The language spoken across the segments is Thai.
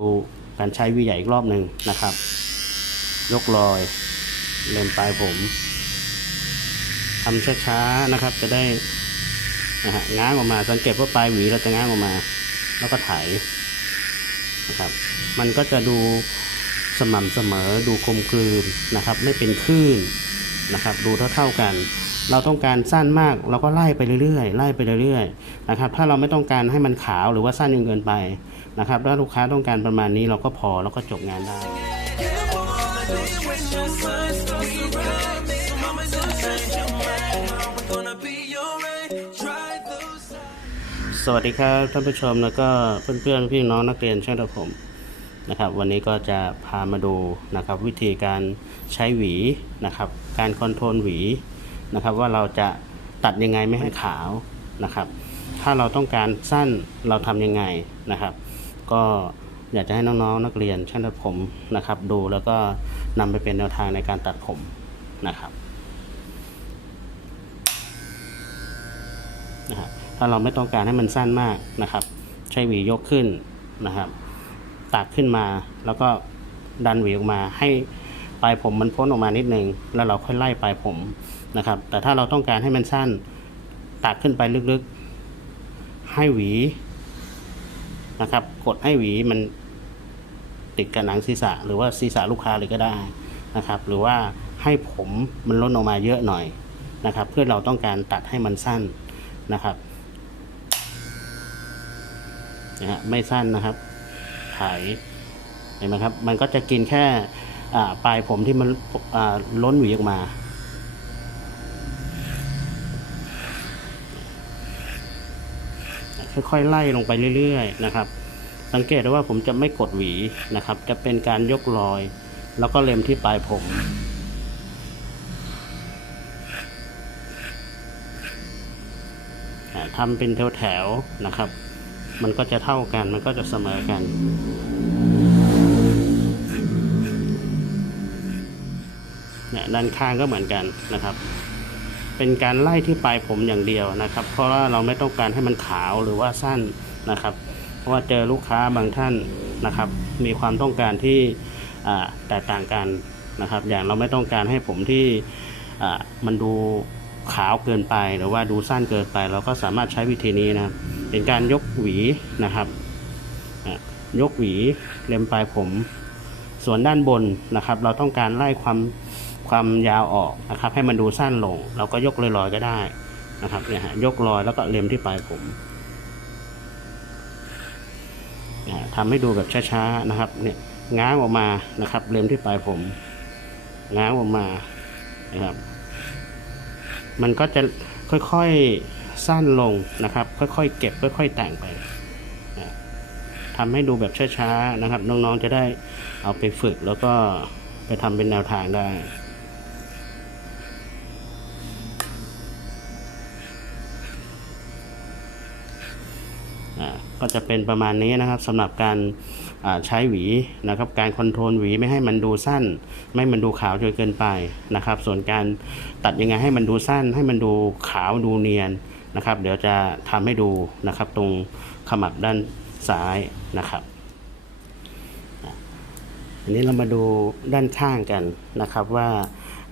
ดูการใช้วีใหญ่อีกรอบหนึ่งนะครับ ยกรอยเล็มปลายผมทำช้าๆนะครับ จะได้นะฮะง้างออกมาสังเกตว่าปลายหวีเราจะง้างออกมา แล้วก็ไถนะครับ มันก็จะดูสม่ำเสมอดูคมกลืนนะครับ ไม่เป็นคลื่นนะครับ ดูเท่าๆกัน เราต้องการสั้นมากเราก็ไล่ไปเรื่อยๆไล่ไปเรื่อยๆนะครับ ถ้าเราไม่ต้องการให้มันขาวหรือว่าสั้นจนเกินไป นะครับถ้าลูกค้าต้องการประมาณนี้เราก็พอแล้วก็จบงานได้สวัสดีครับท่านผู้ชมแล้วก็เพื่อนๆพี่น้องนักเรียนช่างตัดผมนะครับ วันนี้ก็จะพามาดูนะครับวิธีการใช้หวีนะครับ การคอนโทรลหวีนะครับ ว่าเราจะตัดยังไงไม่ให้ขาวนะครับ ถ้าเราต้องการสั้นเราทำยังไงนะครับ ก็อยากจะให้น้องๆ นักเรียนช่างตัดผมนะครับ ดูแล้วก็นำไปเป็นแนวทางในการตัดผมนะครับนะครับถ้าเราไม่ต้องการให้มันสั้นมากนะครับ ใช้หวียกขึ้นนะครับตักขึ้นมาแล้วก็ดันหวีออกมาให้ปลายผมมันพ้นออกมานิดนึงแล้วเราค่อยไล่ปลายผมนะครับ แต่ถ้าเราต้องการให้มันสั้นตักขึ้นไปลึกๆ ให้หวี นะครับ กดให้หวีมันติดกับหนังศีรษะ หรือว่าศีรษะลูกค้าเลยก็ได้นะครับ หรือว่าให้ผมมันล้นออกมาเยอะหน่อยนะครับ เพื่อเราต้องการตัดให้มันสั้นนะครับนะฮะไม่สั้นนะครับถ่ายเห็นไหมครับ มันก็จะกินแค่ปลายผมที่มันล้นหวีออกมา ค่อยๆไล่ลงไปเรื่อยๆนะครับ สังเกตได้ว่าผมจะไม่กดหวีนะครับ จะเป็นการยกรอย แล้วก็เล็มที่ปลายผมทำเป็นแถวๆนะครับ มันก็จะเท่ากัน มันก็จะเสมอกันเนี่ยด้านข้างก็เหมือนกันนะครับ เป็นการไล่ที่ปลายผมอย่างเดียวนะครับ เพราะว่าเราไม่ต้องการให้มันขาวหรือว่าสั้นนะครับ เพราะว่าเจอลูกค้าบางท่านนะครับ มีความต้องการที่แตกต่างกันนะครับ อย่างเราไม่ต้องการให้ผมที่มันดูขาวเกินไปหรือว่าดูสั้นเกินไป เราก็สามารถใช้วิธีนี้นะครับ เป็นการยกหวีนะครับยกหวีเล็มปลายผม ส่วนด้านบนนะครับ เราต้องการไล่ความ ความยาวออกนะครับ ให้มันดูสั้นลง เราก็ยกลอยๆก็ได้นะครับเนี่ยฮะยกลอยแล้วก็เล็มที่ปลายผมนะฮะทำให้ดูแบบช้าๆนะครับ เนี่ยง้างออกมานะครับ เล็มที่ปลายผม ง้างออกมานะครับ มันก็จะค่อยๆสั้นลงนะครับ ค่อยๆเก็บค่อย ๆ แต่งไปนะทำให้ดูแบบช้าๆนะครับ น้องๆจะได้เอาไปฝึกแล้วก็ไปทำเป็นแนวทางได้ ก็จะเป็นประมาณนี้นะครับสำหรับการใช้หวีนะครับ การคอนโทรลหวีไม่ให้มันดูสั้น ไม่ให้มันดูขาวจนเกินไปนะครับ ส่วนการตัดยังไงให้มันดูสั้น ให้มันดูขาวดูเนียนนะครับ เดี๋ยวจะทำให้ดูนะครับ ตรงขมับด้านซ้ายนะครับอันนี้เรามาดูด้านข้างกันนะครับว่า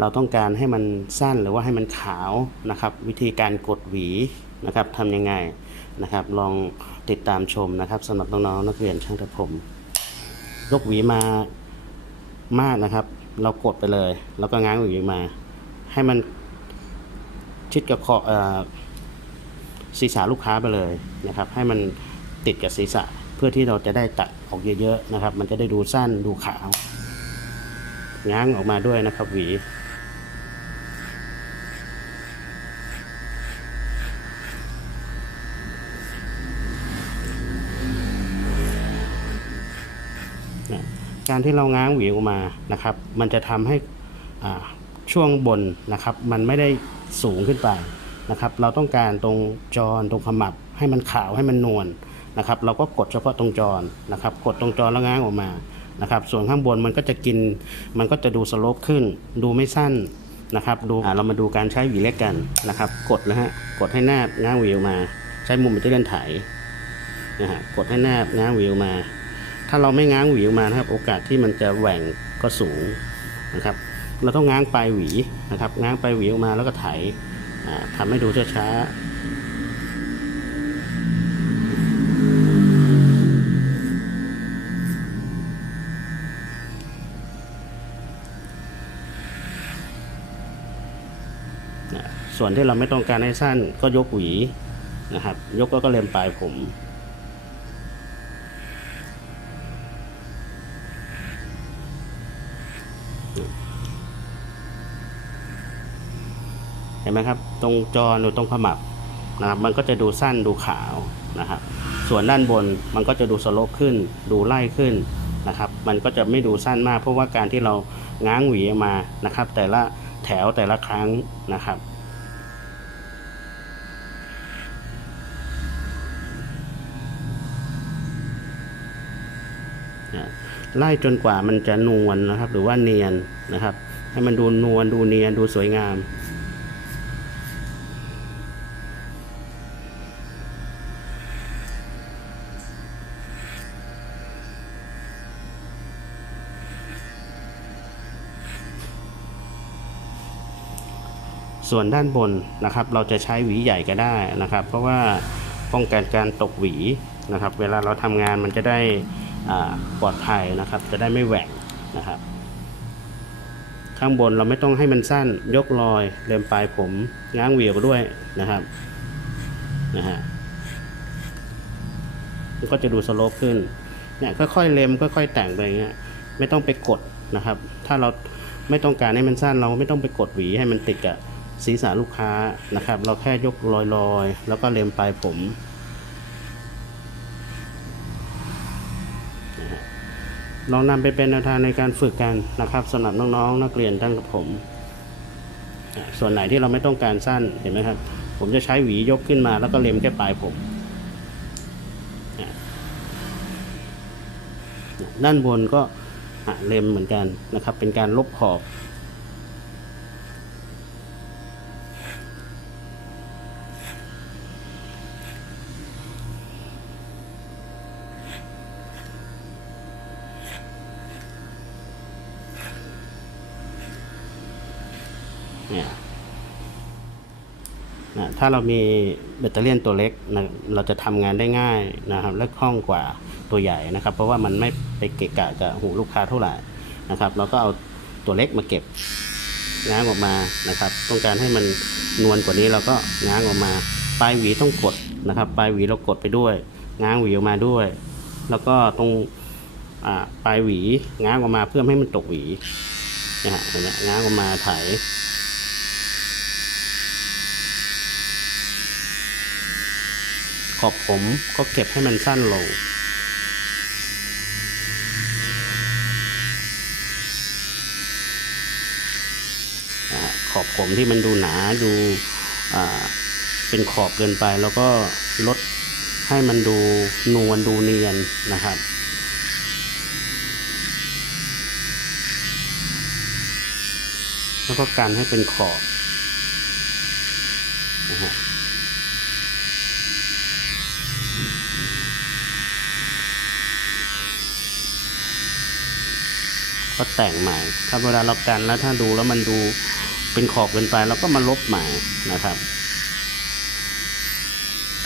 เราต้องการให้มันสั้นหรือว่าให้มันขาวนะครับ วิธีการกดหวีนะครับทำยังไง นะครับ ลองติดตามชมนะครับสำหรับน้องๆนักเรียนช่างตัดผมยกหวีมามากนะครับ เรากดไปเลย แล้วก็ง้างหวีมา ให้มันชิดกับคอเอ่อศีรษะลูกค้าไปเลยนะครับ ให้มันติดกับศีรษะเพื่อที่เราจะได้ตัดออกเยอะๆนะครับ มันจะได้ดูสั้นดูขาวง้างออกมาด้วยนะครับหวี การที่เราง้างหวีออกมานะครับ มันจะทำให้ช่วงบนนะครับ มันไม่ได้สูงขึ้นไปนะครับ เราต้องการตรงจรตรงขมับ ให้มันขาวให้มันนวลนะครับ เราก็กดเฉพาะตรงจรนะครับ กดตรงจรแล้วง้างออกมานะครับ ส่วนข้างบนมันก็จะกิน มันก็จะดูสโลปขึ้น ดูไม่สั้นนะครับ ดูเรามาดูการใช้หวีเล็กกันนะครับ กดนะฮะ กดให้แนบง้างหวีออกมา ใช้มุมเป็นที่เล่นไถนะฮะ กดให้แนบง้างหวีออกมา ถ้าเราไม่ง้างหวีออกมานะครับ โอกาสที่มันจะแหว่งก็สูงนะครับ เราต้องง้างปลายหวีนะครับ ง้างปลายหวีออกมาแล้วก็ไถอ่าทำให้ดูช้าๆนะส่วนที่เราไม่ต้องการให้สั้นก็ยกหวีนะครับ ยกแล้วก็เล็มปลายผม ตรงจอหรือตรงขมับนะครับมันก็จะดูสั้นดูขาวนะครับ ส่วนด้านบนมันก็จะดูสโลปขึ้น ดูไล่ขึ้นนะครับ มันก็จะไม่ดูสั้นมาก เพราะว่าการที่เราง้างหวีมานะครับ แต่ละแถวแต่ละครั้งนะครับไล่จนกว่ามันจะนวลนะครับ หรือว่าเนียนนะครับ ให้มันดูนวลดูเนียนดูสวยงาม ส่วนด้านบนนะครับ เราจะใช้หวีใหญ่ก็ได้นะครับ เพราะว่าป้องกันการตกหวีนะครับ เวลาเราทำงานมันจะได้ปลอดภัยนะครับ จะได้ไม่แหว่งนะครับ ข้างบนเราไม่ต้องให้มันสั้นยกลอยเล็มปลายผมง้างเหวียวด้วยนะครับนะฮะมันก็จะดูสโลปขึ้นเนี่ยค่อยๆเล็มค่อยๆแต่งไปอย่างเงี้ยไม่ต้องไปกดนะครับ ถ้าเราไม่ต้องการให้มันสั้นเราไม่ต้องไปกดหวีให้มันติดกับ ศีรษะลูกค้านะครับ เราแค่ยกลอยๆ แล้วก็เล็มปลายผม ลองนำไปเป็นแนวทางในการฝึกกันนะครับสำหรับน้องๆ นักเรียนทั้งกับผม ส่วนไหนที่เราไม่ต้องการสั้นเห็นไหมครับ ผมจะใช้หวียกขึ้นมาแล้วก็เล็มแค่ปลายผมด้านบนก็เล็มเหมือนกันนะครับ เป็นการลบขอบ เนี่ยนะถ้าเรามีแบตเตอรี่ยนตัวเล็กนะเราจะทำงานได้ง่ายนะครับ และคล่องกว่าตัวใหญ่นะครับ เพราะว่ามันไม่ไปเกะกะกับหูลูกค้าเท่าไหร่นะครับ เราก็เอาตัวเล็กมาเก็บง้างออกมานะครับ ต้องการให้มันนวลกว่านี้เราก็ง้างออกมา ปลายหวีต้องกดนะครับ ปลายหวีเรากดไปด้วย ง้างหวีออกมาด้วย แล้วก็ตรงปลายหวีง้างออกมาเพื่อให้มันตกหวีนะฮะเห็นไหมง้างออกมาไถ ขอบผมก็เก็บให้มันสั้นลงอขอบผมที่มันดูหนาดูเป็นขอบเกินไป แล้วก็ลดให้มันดูนวลดูเนียนนะครับแล้วก็กันให้เป็นขอบนะฮะ ก็แต่งใหม่ถ้าเวลาเรากันแล้วถ้าดูแล้วมันดูเป็นขอบเกินไปเราก็มาลบใหม่นะครับ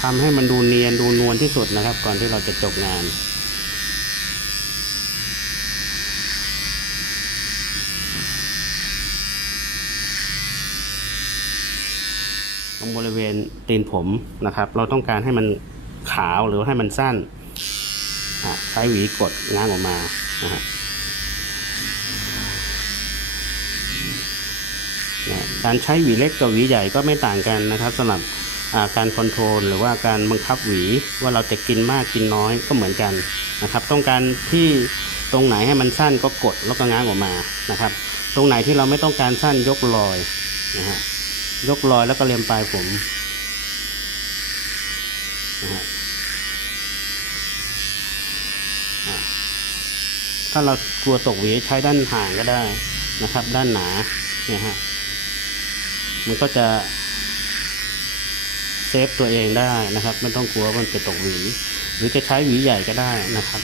ทำให้มันดูเนียนดูนวลที่สุดนะครับ ก่อนที่เราจะจบงานตรงบริเวณตีนผมนะครับ เราต้องการให้มันขาวหรือให้มันสั้นใช้หวีกดง้างออกมานะฮะ นะ การใช้หวีเล็กกับหวีใหญ่ก็ไม่ต่างกันนะครับสำหรับการคอนโทรลหรือว่าการบังคับหวีว่าเราจะกินมากกินน้อยก็เหมือนกันนะครับ ต้องการที่ตรงไหนให้มันสั้นก็กดแล้วก็ง้างออกมานะครับ ตรงไหนที่เราไม่ต้องการสั้นยกลอยนะฮะยกลอยแล้วก็เลียมปลายผมนะฮะอะถ้าเรากลัวตกหวีใช้ด้านห่างก็ได้นะครับ ด้านหนาเนี่ยฮะ มันก็จะเซฟตัวเองได้นะครับไม่ต้องกลัวมันจะตกหวี หรือจะใช้หวีใหญ่ก็ได้นะครับ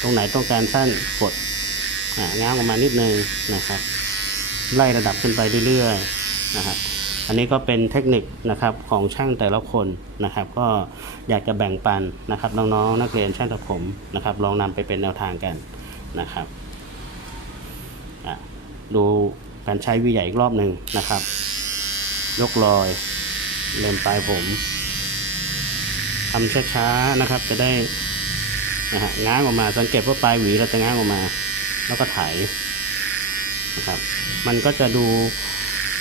ตรงไหนต้องการสั้นกดง้างออกมานิดนึงนะครับ ไล่ระดับขึ้นไปเรื่อยๆนะครับ อันนี้ก็เป็นเทคนิคนะครับของช่างแต่ละคนนะครับ ก็ อยากจะแบ่งปันนะครับน้องๆนักเรียนช่างตัดผมนะครับ ลองนำไปเป็นแนวทางกันนะครับดูการใช้วีใหญ่อีกรอบหนึ่งนะครับ ยกรอยเล็มปลายผมทำช้าๆนะครับ จะได้นะฮะง้างออกมาสังเกตว่าปลายหวีเราจะง้างออกมา แล้วก็ไถนะครับ มันก็จะดู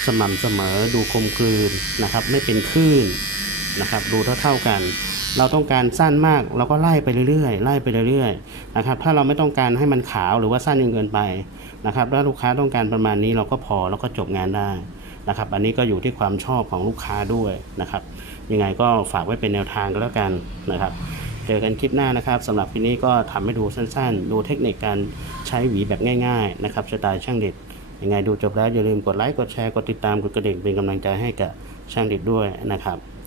สม่ำเสมอดูคมกลืนนะครับ ไม่เป็นคลื่น นะครับ ดูเท่าๆกัน เราต้องการสั้นมากเราก็ไล่ไปเรื่อยๆไล่ไปเรื่อยๆนะครับ ถ้าเราไม่ต้องการให้มันขาวหรือว่าสั้นจนเกินไปนะครับถ้าลูกค้าต้องการประมาณนี้เราก็พอแล้วก็จบงานได้นะครับ อันนี้ก็อยู่ที่ความชอบของลูกค้าด้วยนะครับ ยังไงก็ฝากไว้เป็นแนวทางกันแล้วกันนะครับเจอกันคลิปหน้านะครับสำหรับคลิปนี้ก็ทำให้ดูสั้นๆ ดูเทคนิคการใช้หวีแบบง่ายๆนะครับสไตล์ช่างเด็ดยังไงดูจบแล้วอย่าลืมกดไลค์กดแชร์กดติดตามกดกระดิ่งเป็นกำลังใจให้กับช่างเด็ดด้วยนะครับ